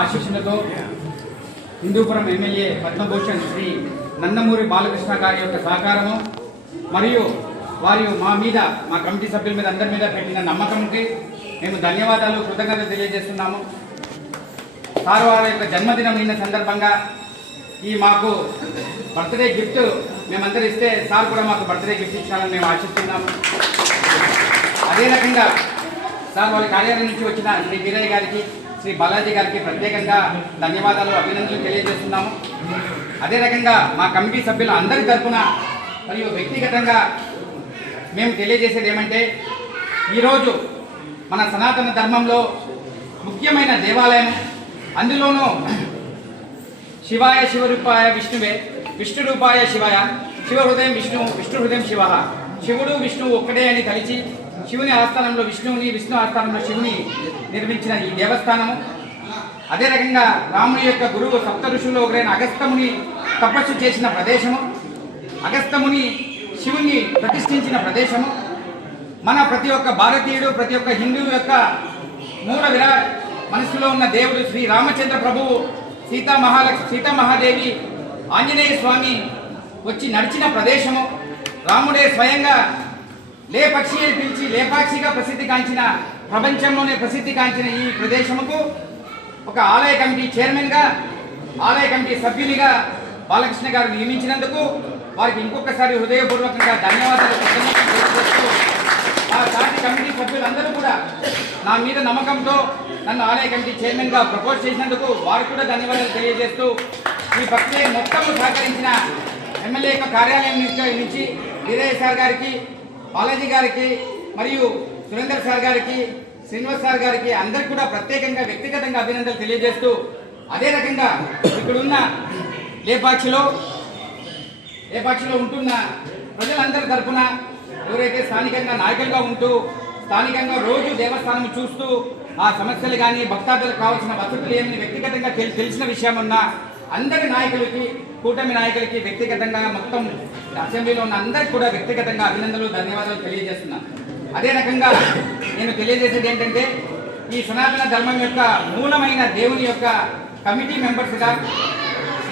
ఆశీస్సులతో హిందూపురం ఎమ్మెల్యే పద్మభూషణ్ శ్రీ నందమూరి బాలకృష్ణ గారి యొక్క సహకారము మరియు వారి మా మీద మా కమిటీ సభ్యుల మీద అందరి మీద పెట్టిన నమ్మకంకి మేము ధన్యవాదాలు కృతజ్ఞతలు తెలియజేస్తున్నాము. సార్ వారి యొక్క జన్మదినం నిన్న సందర్భంగా ఈ మాకు బర్త్డే గిఫ్ట్ మేమందరూ ఇస్తే సార్ కూడా మాకు బర్త్డే గిఫ్ట్ ఇచ్చారని మేము ఆశిస్తున్నాము. అదే రకంగా సార్ వాళ్ళ కార్యాలయం నుంచి వచ్చిన శ్రీ వీరయ్య గారికి శ్రీ బాలాజీ గారికి ప్రత్యేకంగా ధన్యవాదాలు అభినందనలు తెలియజేస్తున్నాము. అదే రకంగా మా కమిటీ సభ్యుల అందరి తరఫున మరియు వ్యక్తిగతంగా మేము తెలియజేసేది ఏమంటే ఈరోజు మన సనాతన ధర్మంలో ముఖ్యమైన దేవాలయం, అందులోనూ శివాయ శివరూపాయ విష్ణువే విష్ణు రూపాయ శివాయ శివ హృదయం విష్ణు విష్ణు హృదయం శివ శివుడు విష్ణువు ఒక్కడే అని తలిచి శివుని ఆస్థానంలో విష్ణువుని విష్ణు ఆస్థానంలో శివుని నిర్మించిన ఈ దేవస్థానము. అదే రకంగా రాముని యొక్క గురువు సప్త ఋషుల్లో ఒకరైన అగస్త్యముని తపస్సు చేసిన ప్రదేశము, అగస్త్యముని శివుని ప్రతిష్ఠించిన ప్రదేశము. మన ప్రతి ఒక్క భారతీయుడు ప్రతి ఒక్క హిందువు యొక్క మూల విరాట్ మనసులో ఉన్న దేవుడు శ్రీ రామచంద్ర ప్రభువు సీతామహాదేవి ఆంజనేయ స్వామి వచ్చి నడిచిన ప్రదేశము. రాముడే స్వయంగా లేపక్షి అని పిలిచి లేపాక్షిగా ప్రసిద్ధిగాంచిన ప్రపంచంలోనే ప్రసిద్ధిగాంచిన ఈ ప్రదేశముకు ఒక ఆలయ కమిటీ చైర్మన్గా ఆలయ కమిటీ సభ్యునిగా బాలకృష్ణ గారు నియమించినందుకు వారికి ఇంకొకసారి హృదయపూర్వకంగా ధన్యవాదాలు తెలియజేస్తూ ఆ సాటి కమిటీ సభ్యులందరూ కూడా నా మీద నమ్మకంతో నన్ను ఆలయ కమిటీ చైర్మన్గా ప్రపోజ్ చేసినందుకు వారికి కూడా ధన్యవాదాలు తెలియజేస్తూ ఈ ప్రక్రియ మొత్తం సహకరించిన ఎమ్మెల్యే యొక్క కార్యాలయం నుంచి వీరయ్య సార్ గారికి, బాలాజీ గారికి మరియు సురేందర్ సార్ గారికి, శ్రీనివాస్ సార్ గారికి అందరికి కూడా ప్రత్యేకంగా వ్యక్తిగతంగా అభినందనలు తెలియజేస్తూ అదే రకంగా ఇక్కడున్న లేపాక్షిలో ఉంటున్న ప్రజలందరి తరఫున ఎవరైతే స్థానికంగా నాయకులుగా ఉంటూ స్థానికంగా రోజు దేవస్థానం చూస్తూ ఆ సమస్యలు కానీ భక్తాదులకు కావాల్సిన వసతులు ఏమని వ్యక్తిగతంగా తెలిసిన విషయం ఉన్న అందరి నాయకులకి, కూటమి నాయకులకి వ్యక్తిగతంగా మొత్తం అసెంబ్లీలో ఉన్న అందరికి కూడా వ్యక్తిగతంగా అభినందనలు ధన్యవాదాలు తెలియజేస్తున్నాను. అదే రకంగా నేను తెలియజేసేది ఏంటంటే ఈ సనాతన ధర్మం యొక్క మూలమైన దేవుని యొక్క కమిటీ మెంబర్స్గా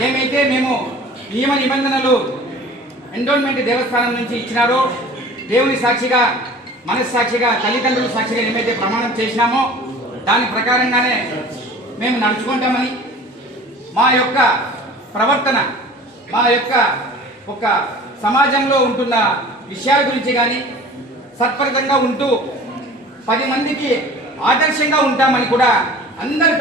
ఏమైతే మేము నియమ నిబంధనలు ఎండోన్మెంట్ దేవస్థానం నుంచి ఇచ్చినారో దేవుని సాక్షిగా మనస్సాక్షిగా తల్లిదండ్రుల సాక్షిగా ఏమైతే ప్రమాణం చేసినామో దాని ప్రకారంగానే మేము నడుచుకుంటామని, మా యొక్క ప్రవర్తన మా యొక్క ఒక సమాజంలో ఉంటున్న విషయాల గురించి కానీ సత్ఫలితంగా ఉంటూ 10 మందికి ఆదర్శంగా ఉంటామని కూడా అందరి